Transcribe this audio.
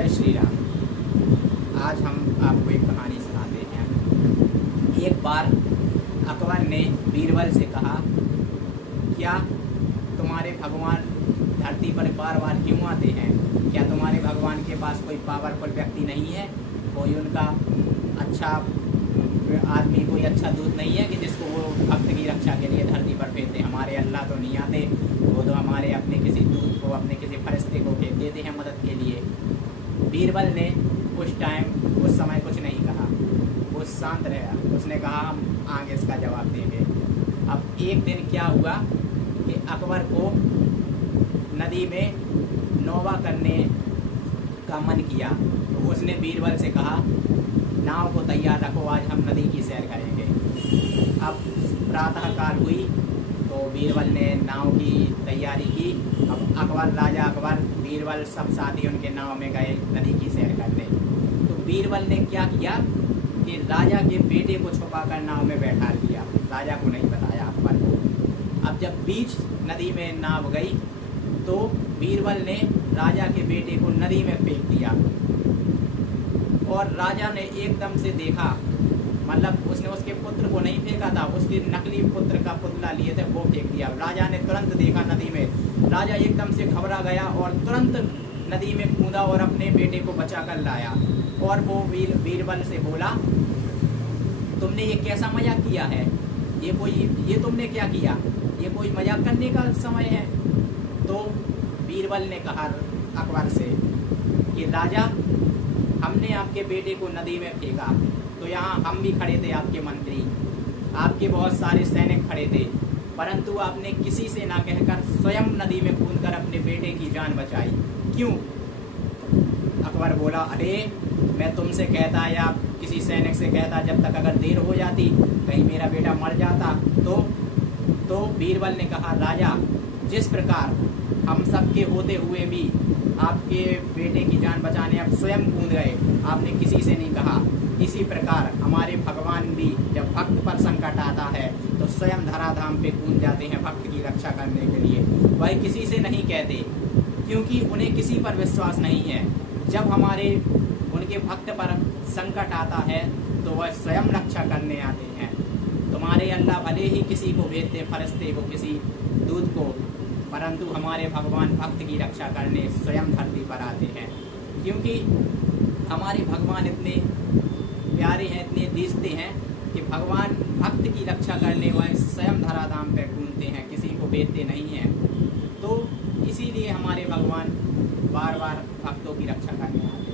जय श्री राम। आज हम आपको एक कहानी सुनाते हैं। एक बार अकबर ने बीरबल से कहा, क्या तुम्हारे भगवान धरती पर बार बार क्यों आते हैं? क्या तुम्हारे भगवान के पास कोई पावरफुल व्यक्ति नहीं है? कोई उनका अच्छा आदमी, कोई अच्छा दूत नहीं है कि जिसको वो भक्त की रक्षा के लिए धरती पर भेजते? हमारे अल्लाह तो नहीं आते, वो तो हमारे अपने किसी दूत को, अपने किसी फरिश्ते को भेज देते हैं मदद के लिए। बीरबल ने उस समय कुछ नहीं कहा, वो शांत रहा। उसने कहा हम आगे इसका जवाब देंगे। अब एक दिन क्या हुआ कि अकबर को नदी में नौवा करने का मन किया, तो उसने बीरबल से कहा नाव को तैयार रखो, आज हम नदी की सैर करेंगे। अब प्रातःकाल हुई तो बीरबल ने नाव की तैयारी की। अब राजा अकबर, बीरबल सब साथी उनके नाव में गए नदी की सैर करने। तो बीरबल ने क्या किया कि राजा के बेटे को छुपाकर नाव में बैठा लिया, राजा को नहीं बताया अकबर को। अब जब बीच नदी में नाव गई तो बीरबल ने राजा के बेटे को नदी में फेंक दिया और राजा ने एकदम से देखा, मतलब उसने उसके पुत्र को नहीं फेंका था, उसके नकली पुत्र का पुतला लिए थे वो फेंक दिया। राजा ने तुरंत देखा नदी में, राजा एकदम से घबरा गया और तुरंत नदी में कूदा और अपने बेटे को बचा कर लाया। और वो बीरबल से बोला, तुमने ये कैसा मजाक किया है? ये तुमने क्या किया? ये कोई मजाक करने का समय है? तो बीरबल ने कहा अकबर से कि राजा, हमने आपके बेटे को नदी में फेंका तो यहाँ हम भी खड़े थे, आपके मंत्री, आपके बहुत सारे सैनिक खड़े थे, परंतु आपने किसी से ना कहकर स्वयं नदी में कूदकर अपने बेटे की जान बचाई, क्यों? अकबर बोला, अरे मैं तुमसे कहता या किसी सैनिक से कहता, जब तक अगर देर हो जाती, कहीं मेरा बेटा मर जाता तो बीरबल ने कहा, राजा, जिस प्रकार हम सबके होते हुए भी आपके बेटे की जान बचाने आप स्वयं कूद गए, आपने किसी से नहीं कहा, इसी प्रकार हमारे भगवान भी जब भक्त पर संकट आता है तो स्वयं धराधाम पे कूद जाते हैं भक्त की रक्षा करने के लिए। वह किसी से नहीं कहते, क्योंकि उन्हें किसी पर विश्वास नहीं है। जब उनके भक्त पर संकट आता है तो वह स्वयं रक्षा करने आते हैं। तुम्हारे अल्लाह भले ही किसी को भेजते, फरिश्ते को, किसी दूत को, परंतु हमारे भगवान भक्त की रक्षा करने स्वयं धरती पर आते हैं, क्योंकि हमारे भगवान इतने प्यारे हैं, इतने दीजते हैं कि भगवान भक्त की रक्षा करने वाले स्वयं धराधाम पर घूमते हैं, किसी को भेजते नहीं हैं। तो इसीलिए हमारे भगवान बार बार भक्तों की रक्षा करने आते हैं।